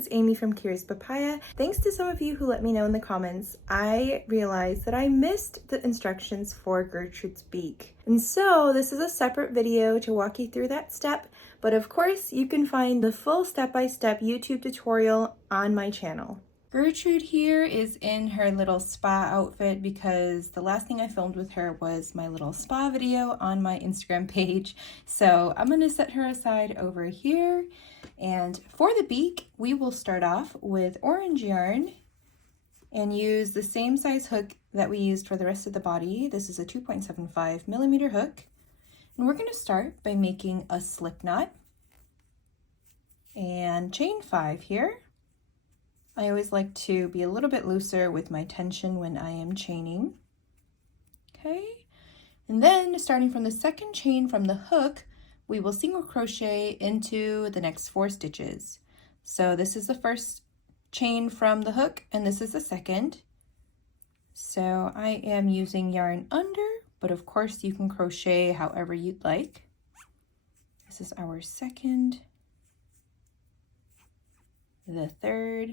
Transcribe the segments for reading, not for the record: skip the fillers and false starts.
it's Amy from Curious Papaya. Thanks to some of you who let me know in the comments, I realized that I missed the instructions for Gertrude's beak. And so this is a separate video to walk you through that step, but of course you can find the full step-by-step YouTube tutorial on my channel. Gertrude here is in her little spa outfit because the last thing I filmed with her was my little spa video on my Instagram page. So I'm going to set her aside over here. And for the beak, we will start off with orange yarn and use the same size hook that we used for the rest of the body. This is a 2.75 millimeter hook. And we're going to start by making a slip knot and chain 5 here. I always like to be a little bit looser with my tension when I am chaining. Okay, and then starting from the second chain from the hook, we will single crochet into the next 4 stitches. So this is the first chain from the hook and this is the second. So I am using yarn under, but of course you can crochet however you'd like. This is our second, the third,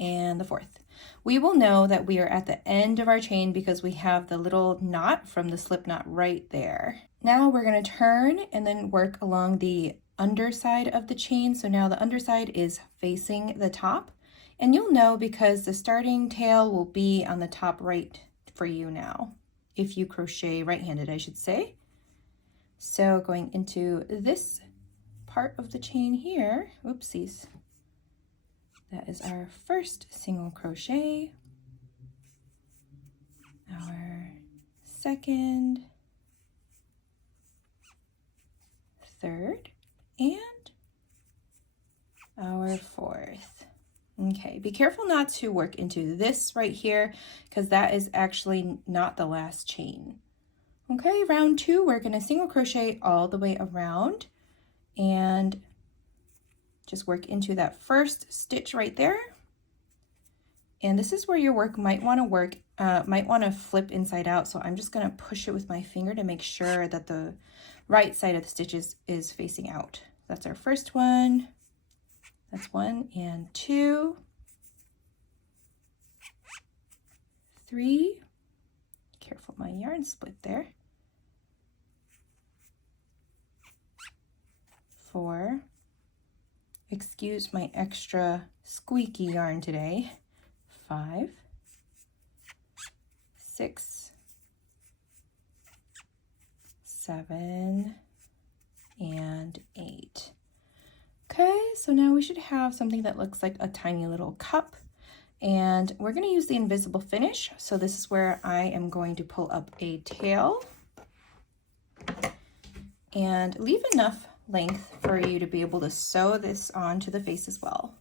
and the fourth. We will know that we are at the end of our chain because we have the little knot from the slip knot right there. Now we're going to turn and then work along the underside of the chain. So now the underside is facing the top, and you'll know because the starting tail will be on the top right for you now, if you crochet right-handed, I should say. So going into this part of the chain here, oopsies. That is our first single crochet, our second, third, and our fourth. Okay, be careful not to work into this right here because that is actually not the last chain. Okay, round 2, we're going to single crochet all the way around and just work into that first stitch right there. And this is where your work might want to flip inside out. So I'm just going to push it with my finger to make sure that the right side of the stitches is facing out. That's our first one. That's 1 and 2, 3. Careful, my yarn split there. 4. Excuse my extra squeaky yarn today. 5, 6, 7, and 8. Okay, so now we should have something that looks like a tiny little cup, and we're going to use the invisible finish. So this is where I am going to pull up a tail and leave enough length for you to be able to sew this onto the face as well.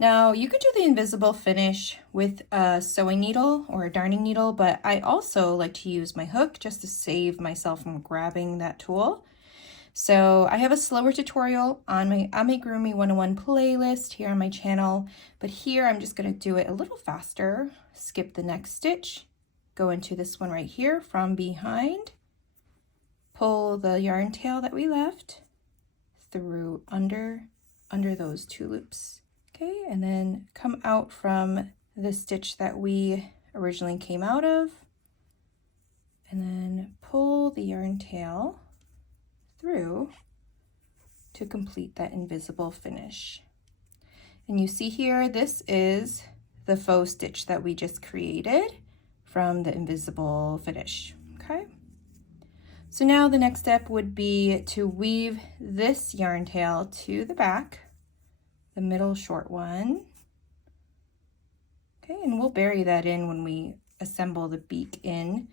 Now you could do the invisible finish with a sewing needle or a darning needle, but I also like to use my hook just to save myself from grabbing that tool. So I have a slower tutorial on my Amigurumi 101 playlist here on my channel, but here I'm just going to do it a little faster. Skip the next stitch, go into this one right here from behind, pull the yarn tail that we left through under those 2 loops. Okay, and then come out from the stitch that we originally came out of, and then pull the yarn tail through to complete that invisible finish. And you see here, this is the faux stitch that we just created from the invisible finish. Okay, so now the next step would be to weave this yarn tail to the back, the middle short one. Okay, and we'll bury that in when we assemble the beak in.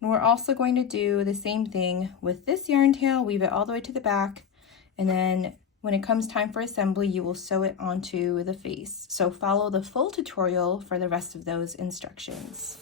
And we're also going to do the same thing with this yarn tail, weave it all the way to the back, and then when it comes time for assembly, you will sew it onto the face. So follow the full tutorial for the rest of those instructions.